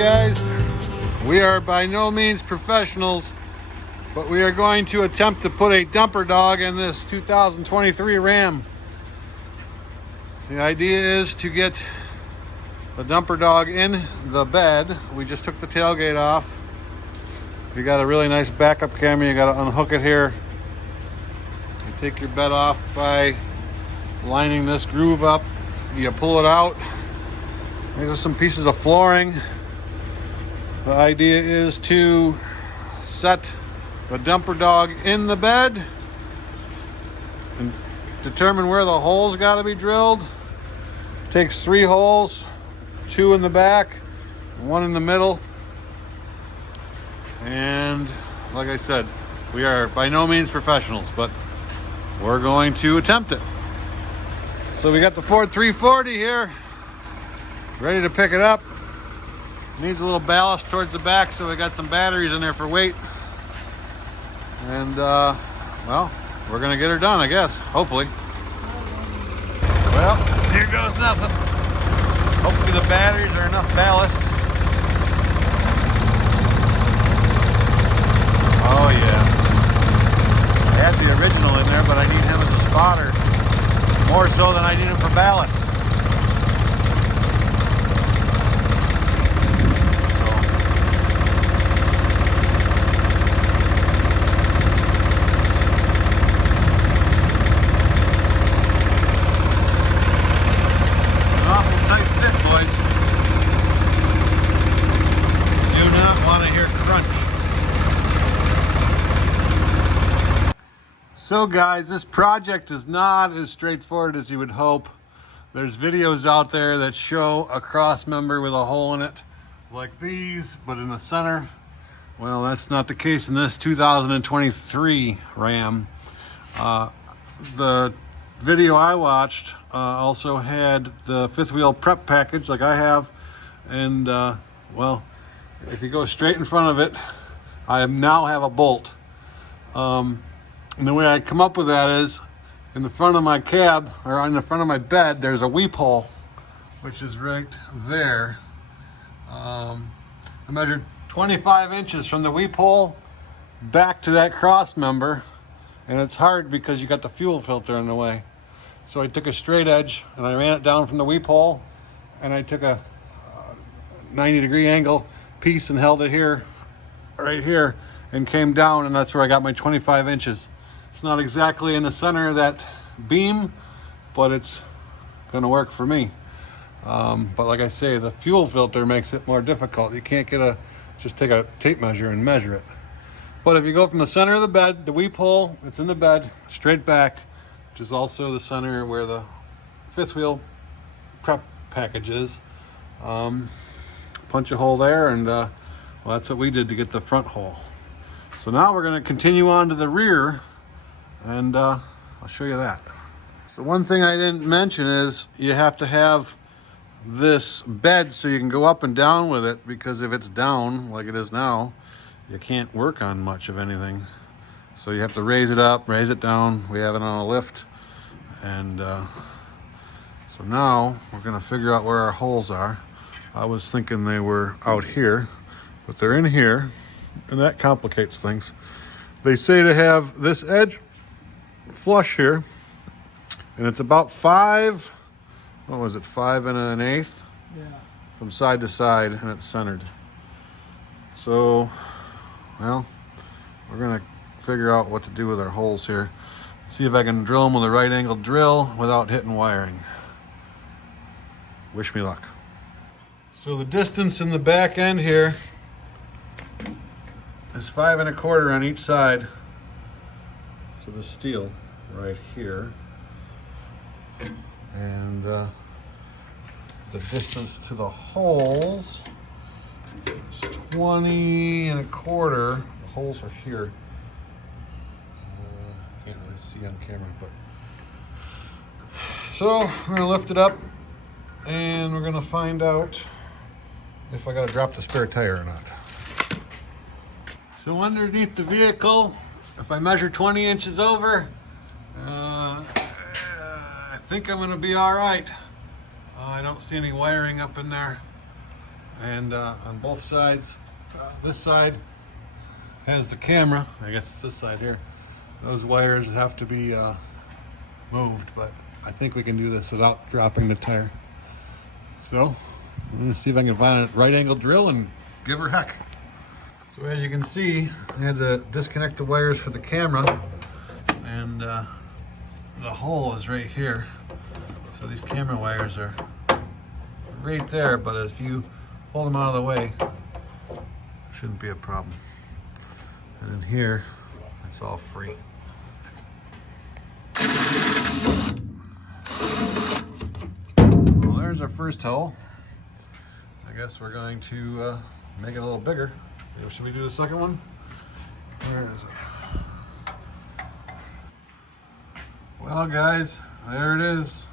guys. We are by no means professionals, but we are going to attempt to put a Dumper Dog in this 2023 Ram. The idea is to get the Dumper Dog in the bed. We just took the tailgate off. If you got a really nice backup camera, you got to unhook it here. You take your bed off by lining this groove up. You pull it out. These are some pieces of flooring. The idea is to set the Dumper Dog in the bed and determine where the holes got to be drilled. It takes 3 holes, 2 in the back, 1 in the middle. And like I said, we are by no means professionals, but we're going to attempt it. So we got the Ford 340 here, ready to pick it up. Needs a little ballast towards the back, so we got some batteries in there for weight. And well, we're gonna get her done, I guess, hopefully. Well, here goes nothing. Hopefully the batteries are enough ballast. Oh yeah. I had the original in there, but I need him as a spotter. More so than I need him for ballast. So guys, this project is not as straightforward as you would hope. There's videos out there that show a cross member with a hole in it, like these, but in the center. Well, that's not the case in this 2023 Ram. The video I watched also had the 5th wheel prep package like I have. And well, if you go straight in front of it, I now have a bolt. And the way I come up with that is in the front of my cab, or on the front of my bed, there's a weep hole, which is right there. I measured 25 inches from the weep hole back to that cross member, and it's hard because you got the fuel filter in the way. So I took a straight edge and I ran it down from the weep hole, and I took a 90-degree angle piece and held it here, right here, and came down, and that's where I got my 25 inches. It's not exactly in the center of that beam, but it's gonna work for me. But like I say, the fuel filter makes it more difficult. You can't just take a tape measure and measure it. But if you go from the center of the bed, the weep hole, it's in the bed, straight back, which is also the center where the 5th wheel prep package is. Punch a hole there, and well, that's what we did to get the front hole. So now we're gonna continue on to the rear, and I'll show you that. So one thing I didn't mention is you have to have this bed so you can go up and down with it, because if it's down like it is now, you can't work on much of anything. So you have to raise it up, raise it down. We have it on a lift. And so now we're gonna figure out where our holes are. I was thinking they were out here, but they're in here, and that complicates things. They say to have this edge flush here, and it's about 5 1/8 from side to side, and it's centered. So well, we're gonna figure out what to do with our holes here. See if I can drill them with a right angle drill without hitting wiring. Wish me luck. So the distance in the back end here is 5 1/4 on each side to the steel right here, and the distance to the holes is 20 1/4. The holes are here. Can't really see on camera, but so we're gonna lift it up and we're gonna find out if I gotta drop the spare tire or not. So underneath the vehicle, if I measure 20 inches over, I think I'm gonna be all right. I don't see any wiring up in there. and on both sides, this side has the camera. I guess it's this side here. Those wires have to be moved, but I think we can do this without dropping the tire. So I'm gonna see if I can find a right angle drill and give her heck. So as you can see, I had to disconnect the wires for the camera, and the hole is right here. So these camera wires are right there, but if you hold them out of the way, shouldn't be a problem. And in here, it's all free. Well, there's our first hole. I guess we're going to make it a little bigger. Should we do the second one? Where is it? Well, guys, there it is.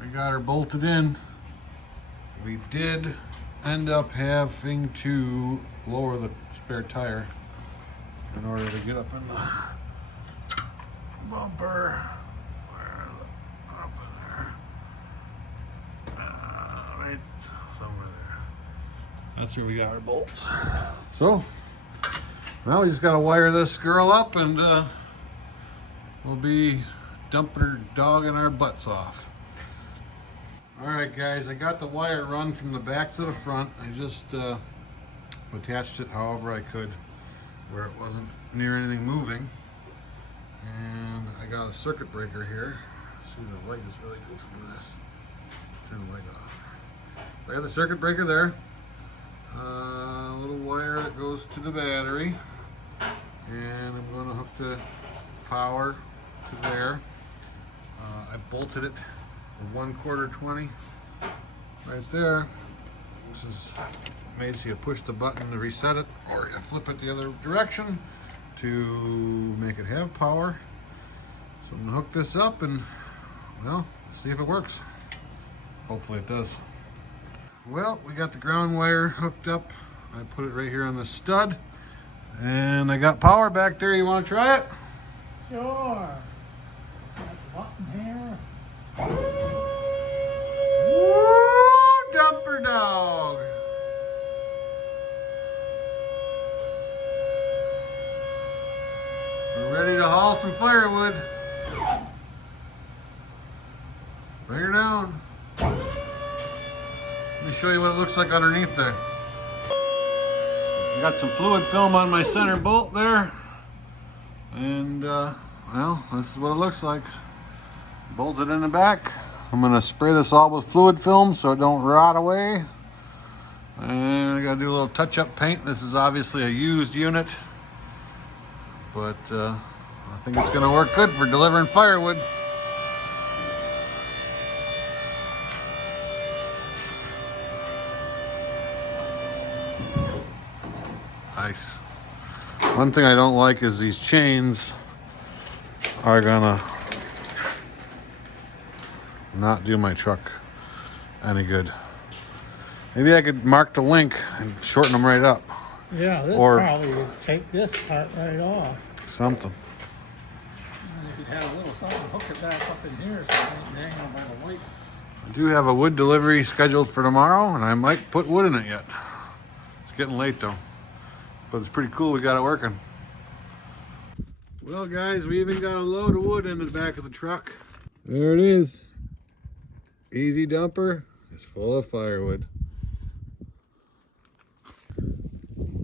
We got her bolted in. We did end up having to lower the spare tire in order to get up in the bumper. Where is it? Up in there. Right somewhere there. That's where we got our bolts. So, now we just got to wire this girl up, and we'll be Dumper Dogging our butts off. Alright guys, I got the wire run from the back to the front. I just attached it however I could where it wasn't near anything moving. And I got a circuit breaker here. See, the light is really good for this. Turn the light off. I got the circuit breaker there. A little wire that goes to the battery. And I'm going to hook the power to there. I bolted it with 1/4 20 right there. This is made so you push the button to reset it, or you flip it the other direction to make it have power. So I'm gonna hook this up and, well, see if it works. Hopefully it does. Well, we got the ground wire hooked up. I put it right here on the stud, and I got power back there. You want to try it? Sure. Got the button here. Woo, Dumper Dog. We're ready to haul some firewood. Bring her down. Let me show you what it looks like underneath there. I got some fluid film on my center bolt there. And, well, this is what it looks like. Bolted in the back. I'm gonna spray this all with fluid film so it don't rot away. And I gotta do a little touch-up paint. This is obviously a used unit, but I think it's gonna work good for delivering firewood. Nice. One thing I don't like is these chains are gonna not do my truck any good. Maybe I could mark the link and shorten them right up. Yeah, this Or probably would take this part right off. something. And if you had a little something, hook it back up in here so it ain't hanging on by the light. I do have a wood delivery scheduled for tomorrow, and I might put wood in it yet. It's getting late though, but it's pretty cool we got it working. Well guys, we even got a load of wood in the back of the truck. There it is. Easy Dumper is full of firewood.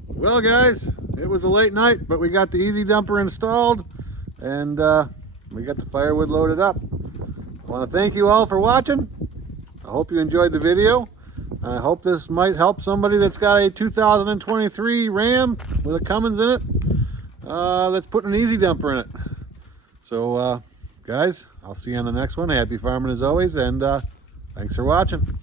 Well guys, it was a late night, but we got the Easy Dumper installed, and we got the firewood loaded up. I want to thank you all for watching. I hope you enjoyed the video. I hope this might help somebody that's got a 2023 Ram with a Cummins in it, that's putting an Easy Dumper in it. So guys, I'll see you on the next one. Happy farming as always, and thanks for watching.